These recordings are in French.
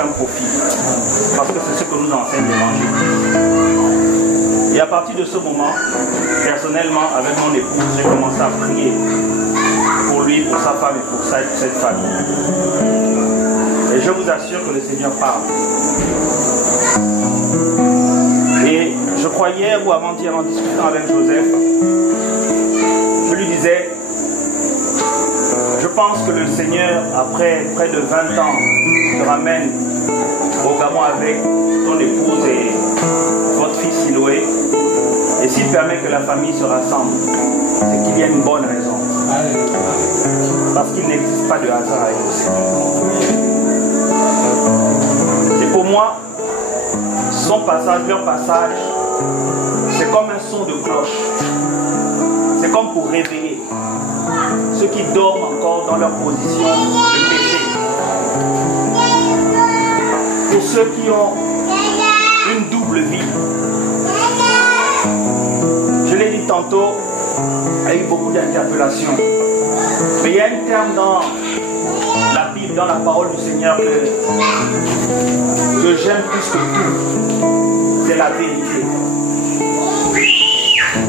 un profit. Parce que c'est ce que nous enseigne l'Évangile. Et à partir de ce moment, personnellement, avec mon épouse, j'ai commencé à prier pour lui, pour sa femme et pour cette famille. Et je vous assure que le Seigneur parle. Et je crois hier ou avant-hier en discutant avec Joseph, je lui disais, je pense que le Seigneur, après près de 20 ans, te ramène au Gabon avec ton épouse et votre fils Siloé. Et s'il permet que la famille se rassemble, c'est qu'il y a une bonne raison. Parce qu'il n'existe pas de hasard avec le Seigneur. Et pour moi, son passage, leur passage, c'est comme un son de cloche. C'est comme pour réveiller ceux qui dorment encore dans leur position de péché. Pour ceux qui ont une double vie. Je l'ai dit tantôt, il y a eu beaucoup d'interpellations. Mais il y a un terme dans la Bible, dans la parole du Seigneur que j'aime plus que tout. C'est la vérité.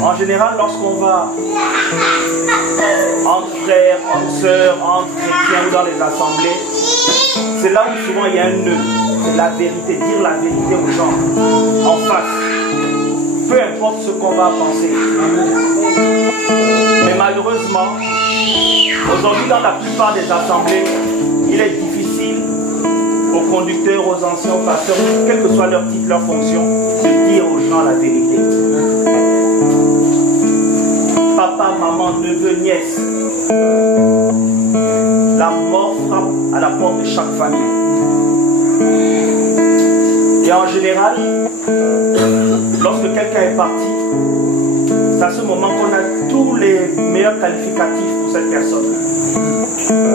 En général, lorsqu'on va entre frères, entre sœurs, entre chrétiens ou dans les assemblées, c'est là où souvent il y a un nœud. C'est la vérité, dire la vérité aux gens, en face. Peu importe ce qu'on va penser. Mais malheureusement, aujourd'hui dans la plupart des assemblées, il est difficile aux conducteurs, aux anciens, aux pasteurs, quel que soit leur titre, leur fonction, de dire aux gens la vérité. Papa, maman, neveu, nièce, la mort frappe à la porte de chaque famille. Et en général, lorsque quelqu'un est parti, c'est à ce moment qu'on a tous les meilleurs qualificatifs pour cette personne.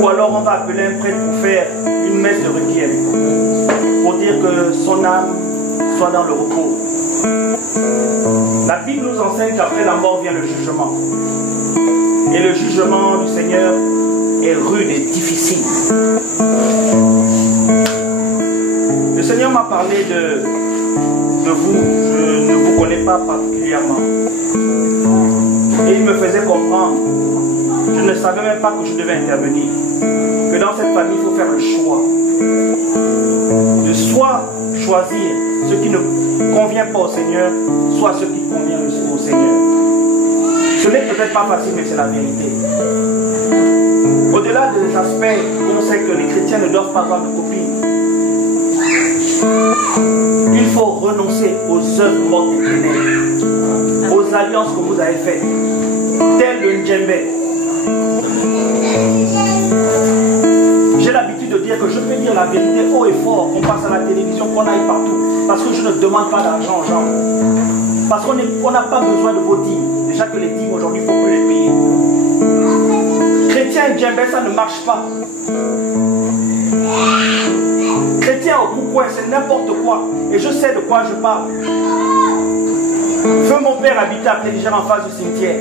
Ou alors on va appeler un prêtre pour faire une messe de requiem, pour dire que son âme soit dans le repos. La Bible nous enseigne qu'après la mort vient le jugement. Et le jugement du Seigneur est rude et difficile. Le Seigneur m'a parlé de vous, je ne vous connais pas particulièrement. Et il me faisait comprendre, je ne savais même pas que je devais intervenir, que dans cette famille, il faut faire le choix. De soit choisir ce qui ne convient pas au Seigneur, soit ce qui convient au Seigneur. Ce n'est peut-être pas facile, mais c'est la vérité. Au-delà des aspects, on sait que les chrétiens ne doivent pas avoir de copines. Il faut renoncer aux œuvres mortes des ténèbres, aux alliances que vous avez faites, telles le djembé. J'ai l'habitude de dire que je peux dire la vérité haut et fort, qu'on passe à la télévision, qu'on aille partout, parce que je ne demande pas d'argent aux gens. Parce qu'on n'a pas besoin de vos dîmes. Déjà que les dîmes aujourd'hui, il faut plus les payer. Chrétien et djembé, ça ne marche pas. Chrétien au Koukoué, c'est n'importe quoi. Et je sais de quoi je parle. Feu mon père habitait à Téligère en face du cimetière.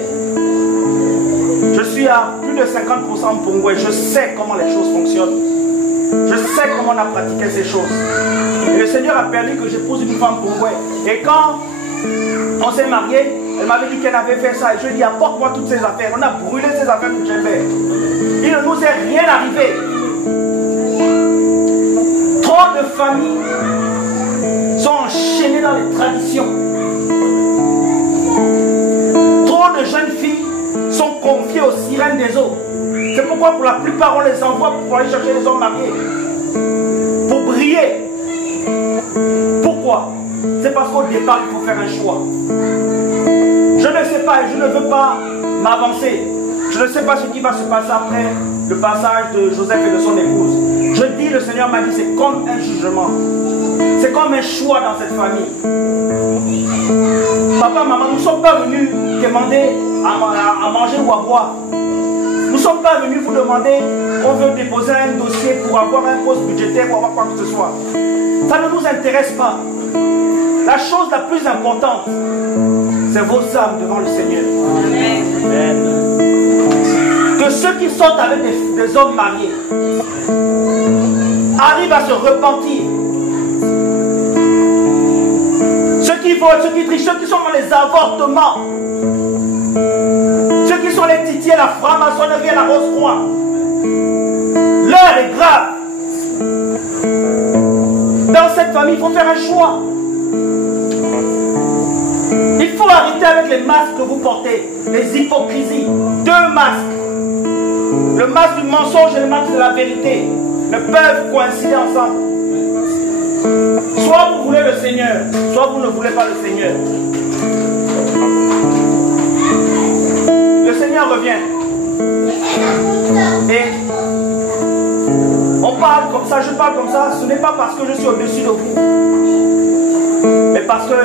Je suis à plus de 50% Pongoué. Je sais comment les choses fonctionnent. Je sais comment on a pratiqué ces choses. Et le Seigneur a permis que j'épouse une femme Pongoué. Et quand on s'est marié, elle m'avait dit qu'elle avait fait ça. Et je lui ai dit, apporte-moi toutes ces affaires. On a brûlé ces affaires de djembé. Il ne nous est rien arrivé. Trop de familles sont enchaînées dans les traditions. Trop de jeunes filles sont confiées aux sirènes des eaux. C'est pourquoi pour la plupart on les envoie pour aller chercher les hommes mariés. Pour briller. Pourquoi? C'est parce qu'au départ il faut faire un choix. Je ne sais pas et je ne veux pas m'avancer. Je ne sais pas ce qui va se passer après le passage de Joseph et de son épouse. Je dis, le Seigneur m'a dit, c'est comme un jugement. C'est comme un choix dans cette famille. Papa, maman, nous ne sommes pas venus demander à manger ou à boire. Nous ne sommes pas venus vous demander qu'on veut déposer un dossier pour avoir un poste budgétaire, pour avoir quoi que ce soit. Ça ne nous intéresse pas. La chose la plus importante, c'est vos âmes devant le Seigneur. Amen. Que ceux qui sortent avec des hommes mariés arrivent à se repentir qui volent, ceux qui trichent, ceux qui sont dans les avortements, ceux qui sont les titiers, la franc-maçonnerie et la rose-croix. L'heure est grave. Dans cette famille, il faut faire un choix. Il faut arrêter avec les masques que vous portez, les hypocrisies. 2 masques. Le masque du mensonge et le masque de la vérité ne peuvent coïncider ensemble. Soit vous voulez le Seigneur, soit vous ne voulez pas le Seigneur. Le Seigneur revient. Et on parle comme ça, je parle comme ça, ce n'est pas parce que je suis au-dessus de vous, mais parce que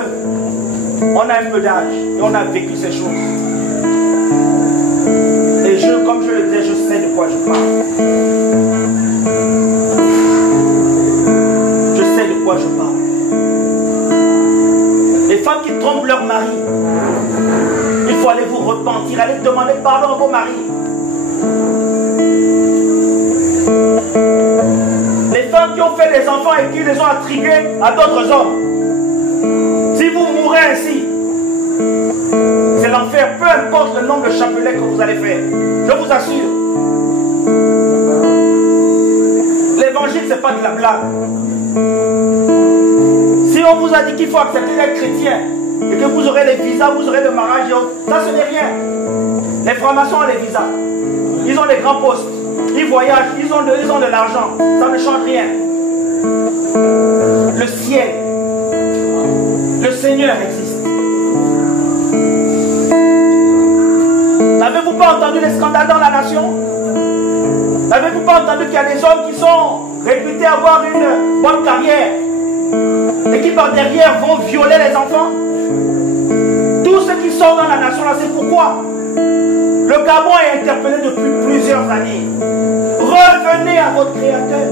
on a un peu d'âge et on a vécu ces choses. Et comme je le disais, je sais de quoi je parle. Je sais de quoi je parle. Les femmes qui trompent leur mari, il faut aller vous repentir, aller demander pardon à vos maris. Les femmes qui ont fait des enfants et qui les ont attribués à d'autres hommes. Si vous mourrez ainsi, c'est l'enfer, peu importe le nombre de chapelets que vous allez faire. Je vous assure. L'évangile, ce n'est pas de la blague. Si on vous a dit qu'il faut accepter d'être chrétien et que vous aurez les visas, vous aurez le mariage et autres, ça ce n'est rien. Les francs-maçons ont les visas. Ils ont les grands postes. Ils voyagent, ils ont de l'argent. Ça ne change rien. Le ciel, le Seigneur existe. N'avez-vous pas entendu les scandales dans la nation? N'avez-vous pas entendu qu'il y a des hommes qui sont réputés avoir une bonne carrière et qui par derrière vont violer les enfants? Tout ce qui sort dans la nation là, c'est pourquoi le Gabon est interpellé depuis plusieurs années. Revenez à votre Créateur.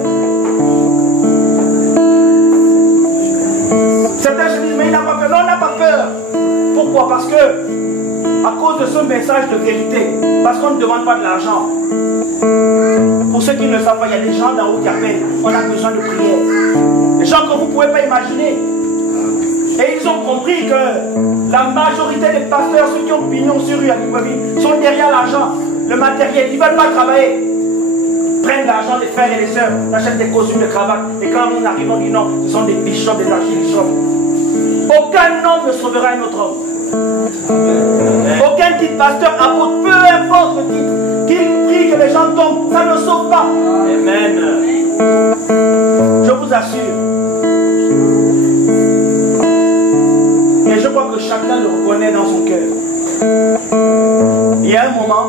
Certains se disent, mais il n'a pas peur. Non, on n'a pas peur. Pourquoi? Parce que, à cause de ce message de vérité, parce qu'on ne demande pas de l'argent. Pour ceux qui ne le savent pas, il y a des gens d'en haut qui appellent. On a besoin de prière. Des gens que vous ne pouvez pas imaginer. Et ils ont compris que la majorité des pasteurs, ceux qui ont pignon sur rue à Libreville, sont derrière l'argent, le matériel. Ils ne veulent pas travailler. Prennent l'argent des frères et des sœurs, achètent des costumes de cravate. Et quand on arrive, on dit non, ce sont des bishops, des archibishops. Aucun homme ne sauvera un autre homme. Aucun titre pasteur, apôtre, peu importe le titre, qu'il prie que les gens tombent, ça ne sauve pas. Amen. Je vous assure. Et je crois que chacun le reconnaît dans son cœur. Il y a un moment,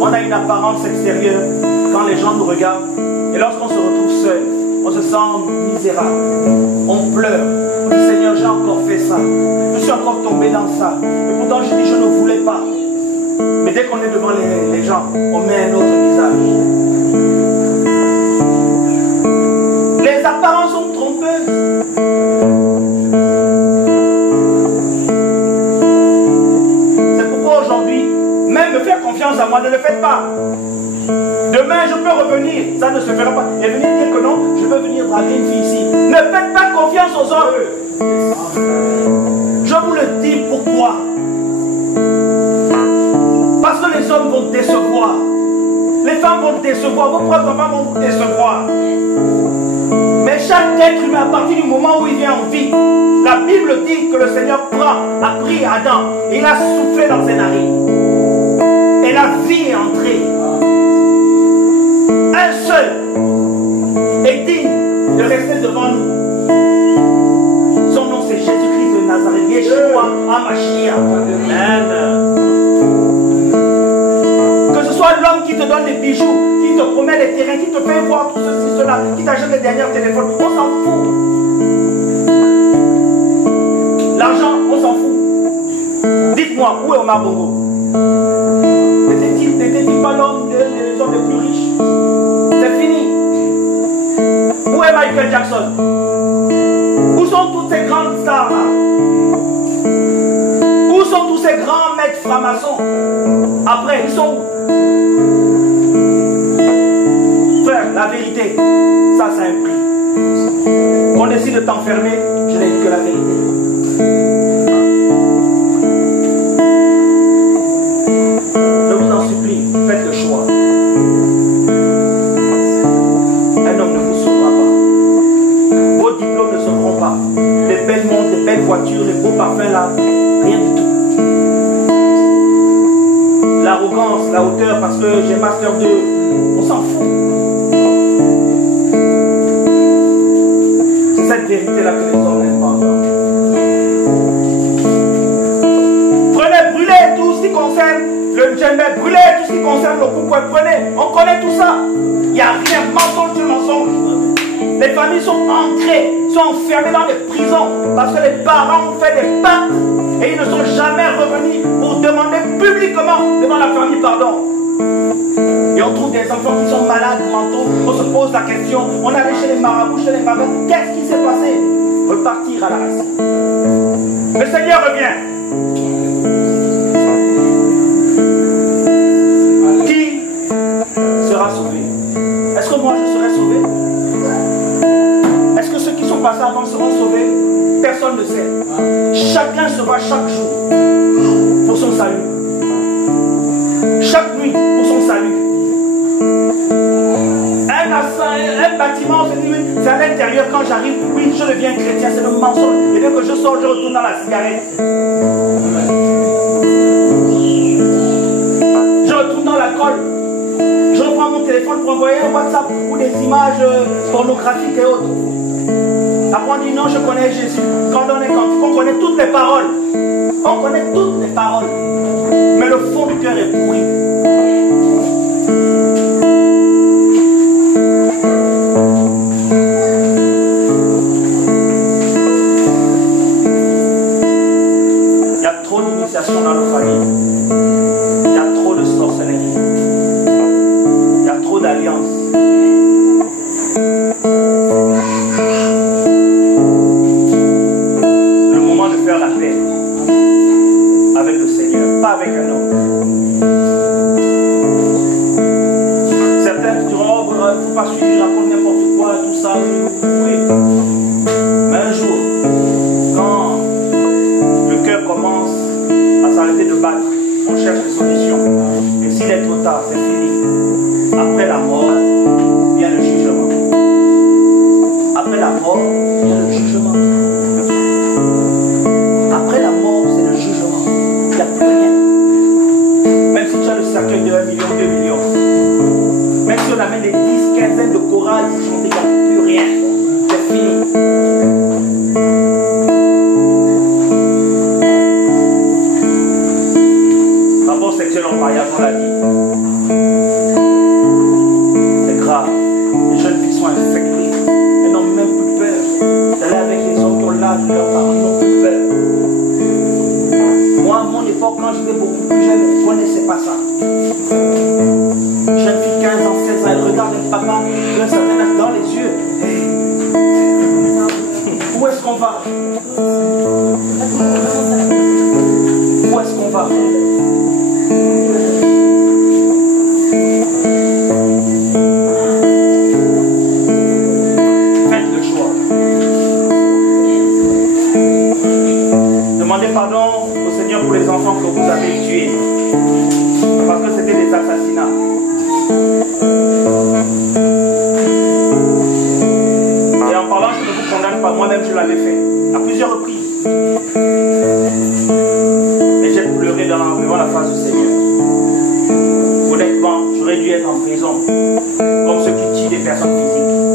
on a une apparence extérieure quand les gens nous regardent. Et lorsqu'on se retrouve seul, on se sent misérable. On pleure. On dit, Seigneur, j'ai encore fait ça. Je suis encore tombé dans ça. Et pourtant, je dis, je ne voulais pas. Mais dès qu'on est devant les gens, on met un autre visage. Les apparences sont trompeuses. C'est pourquoi aujourd'hui, même me faire confiance à moi, ne le faites pas. Demain, je peux revenir, ça ne se fera pas. Et venir dire que non, je veux venir draguer une fille ici. Ne faites pas confiance aux hommes. Je vous le dis pourquoi. Parce que les hommes vont décevoir. Les femmes vont décevoir. Vos propres femmes vont vous décevoir. Mais chaque être humain, à partir du moment où il vient en vie, la Bible dit que le Seigneur a pris Adam et il a soufflé dans ses narines. Et la vie est entrée. Un seul est digne de rester devant nous. Son nom c'est Jésus-Christ de Nazareth, Yeshua HaMashiach. Amen. Que ce soit l'homme qui te donne des bijoux, qui te promet les terrains, qui te fait voir tout ceci, cela, qui t'achète les derniers téléphones, on s'en fout. L'argent, on s'en fout. Dites-moi, où est Omar Bongo? N'était-il pas l'homme des hommes les plus riches? C'est fini. Où est Michael Jackson? Où sont toutes ces grandes stars là? Où sont tous ces grands maîtres francs-maçons? Après, ils sont où? Frère, la vérité, ça c'est un prix. On décide de t'enfermer, je n'ai dit que la vérité. voitures, les beaux parfums là, rien du tout. L'arrogance, la hauteur, parce que j'ai master 2, on s'en fout. C'est cette vérité-là que les hommes n'aiment pas entendre. Prenez, brûlez tout ce qui concerne le djembé, brûlez tout ce qui concerne le pourquoi, prenez, on connaît tout ça. Il n'y a rien, mensonge sur mensonge. Les familles sont ancrées, sont enfermées dans des prisons parce que les parents ont fait des pactes et ils ne sont jamais revenus pour demander publiquement devant la famille pardon. Et on trouve des enfants qui sont malades mentaux, on se pose la question, on allait chez les marabouts, chez les marabouts, qu'est-ce qui s'est passé? Repartir à la racine. Le Seigneur revient. Qui sera sauvé? Est-ce que moi je serai sauvé? Est-ce que ceux qui sont passés avant seront sauvés? Personne ne sait. Chacun se bat chaque jour pour son salut. Chaque nuit pour son salut. Un bâtiment, c'est à l'intérieur. Quand j'arrive, oui, je deviens chrétien, c'est le mensonge. Et dès que je sors, je retourne dans la cigarette. Je retourne dans l'alcool. Je reprends mon téléphone pour envoyer un WhatsApp ou des images pornographiques et autres. Après on dit non, je connais Jésus. Quand on est cantique, on connaît toutes les paroles. On connaît toutes les paroles. Mais le fond du cœur est pourri. Il y a trop d'initiation dans nos familles. Il y a trop de sorcellerie. Il y a trop d'alliances. Faire la paix avec le Seigneur, pas avec un homme. Certains diront, oh, il ne faut pas suivre, raconte n'importe quoi, tout ça. Oui. Mais un jour, quand le cœur commence à s'arrêter de battre, on cherche des solutions. Et s'il est trop tard, c'est fini. Après la mort, vient le jugement. Après la mort, vient le jugement. Après la mort, c'est le jugement. Il n'y a plus rien. Même si tu as le cercueil de 1 million, 2 millions. Même si on amène des 10, quinzaines de chorales pour chanter, il n'y a plus rien. C'est fini. Rapport sexuel en mariage, on l'a dit. C'est grave. Les jeunes filles sont infectées. Elles n'ont même plus peur d'aller avec les hommes qui ont l'âge de leurs parents. Ils n'ont plus peur. Moi, à mon époque, quand j'étais beaucoup plus jeune, je ne connaissais pas ça. Jeune fille 15 ans, 16 ans, elle regarde le papa, le satan dans les yeux. Où est-ce qu'on va? Où est-ce qu'on va? Faites le choix. Demandez pardon au Seigneur pour les enfants que vous avez tués. Parce que c'était des assassinats. Et en parlant, je ne vous condamne pas. Moi-même, je l'avais fait. À plusieurs reprises. Et j'ai pleuré devant la face du Seigneur. Honnêtement, j'aurais dû être en prison. Comme ceux qui tuent des personnes physiques.